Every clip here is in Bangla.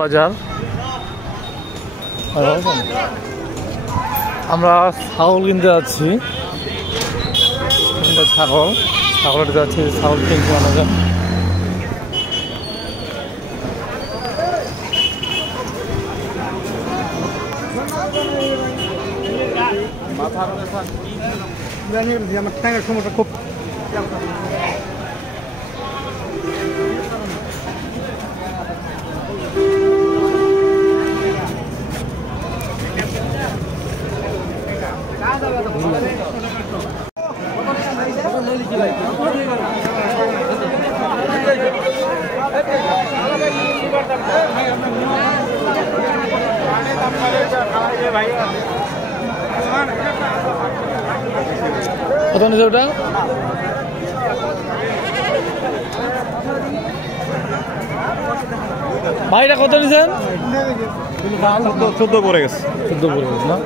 বাজার আমরা ছাগল কিনতে যাচ্ছি। ছাগলের যাচ্ছি, ছাগল কিনতে আমাদের। আমার টাকার সমস্যা খুব কত নিচ্ছে ওটা? ভাইটা কত নিচ্ছেন? 14 পড়ে গেছে। 14 পড়ে গেছে না?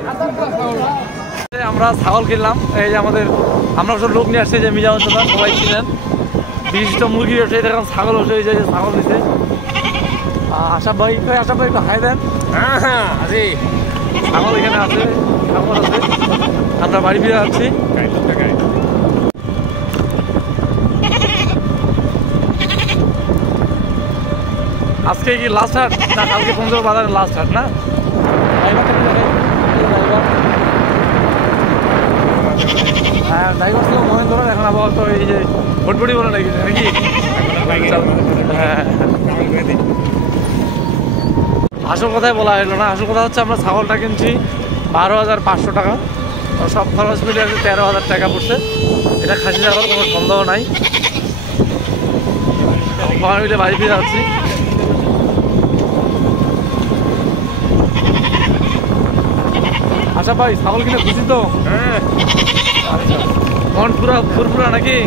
আমরা ছাগল কিনলাম। এই যে আমরা সব লোক নিয়ে আসছে, যে মিজানুর দাদা সবাই ছিলেন। 20টা মুরগি হচ্ছে, এখন ছাগল হচ্ছে, এই যে ছাগল নিচ্ছে। আশা ভাই একটু হাই দেন। ছাগল এখানে আছে, ছাগল আছে। আমরা বাড়ি ফিরে যাচ্ছি। আজকে কি লাস্ট হাট না কালকে পঞ্চগড় বাজারের লাস্ট হাট না? হ্যাঁ, ড্রাইভার ছিল মহেন্দ্র। এখন আবার তো এই যে ভটভটি বলে নাকি হ্যাঁ। আসল কথাই বলা হলো না। আসল কথা হচ্ছে আমরা ছাগলটা কিনছি 12,500 টাকা। সব খরচ মিলে 13,000 টাকা পড়ছে। এটা খাসি ছাগল, কোনো সন্দেহ নাই। সবাই মিলে বাড়ি ফিরে যাচ্ছি। আচ্ছা ভাই, ছাগল কিনে খুশি তো? হ্যাঁ। আচ্ছা, মন পুরা ফুরফুরা নাকি?